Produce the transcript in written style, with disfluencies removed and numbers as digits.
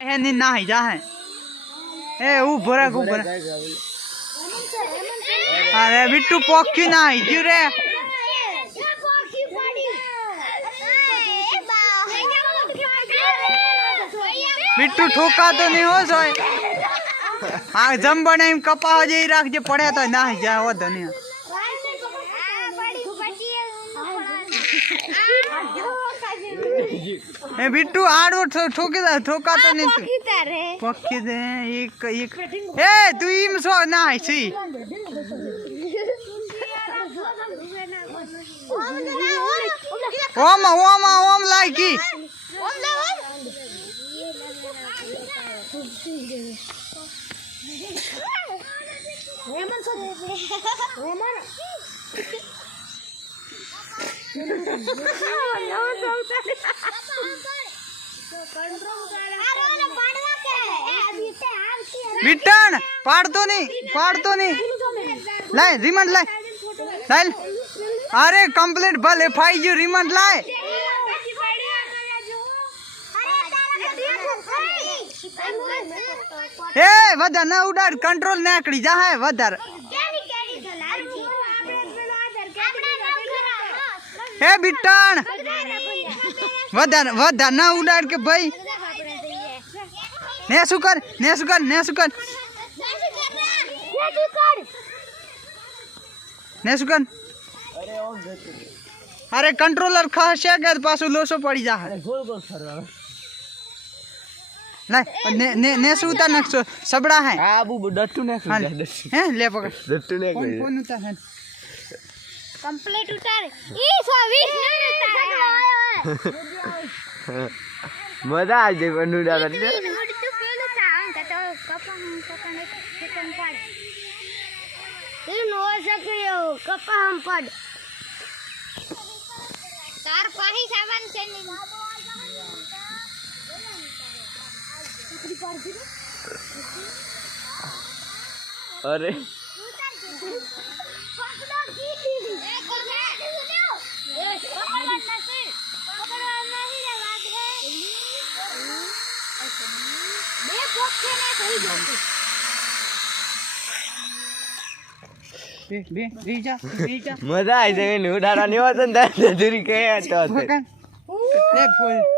है नी ना ही जा है ए ऊपर है ऊपर अरे बिट्टू पोकी ना ही क्यों रे बिट्टू ठोका तो नहीं हो सोए हाँ जम बने कपा हो जाए रख जे पड़े तो ना ही जाए वो धनिया ए बिट्टू आड़ो ठोके ठोका तो नहीं तू पक्की दे एक ए तू इम सो ना है सी ओम लाइकी बिट्टन पाड़तो नहीं लाए रिमांड लाए अरे कंप्लीट भले फाई यू रिमांड लाए ए वधर ना उड़ाड़ कंट्रोल नाकड़ी जा है वधर ए बिट्टन वधर ना उड़ाड़ के भाई ने सुकर अरे कंट्रोलर खासे के पासो लोसो पड़ी जा है ने सुता नक्सो सबड़ा है आ बू डट्टू ने हैं ले पकड़ डट्टू ने कौन उतार है कंप्लीट उतार ई 20 ने उतार मजा आ जाए बंदू डाला तो पेलो तांग तो कपा ने चिकन पड़ ई नो सकियो कपा हम पड़ तार पाही सामान से नहीं अरे जा मजा आई जाए नु डारा नहीं होता दूरी के तो ले फूल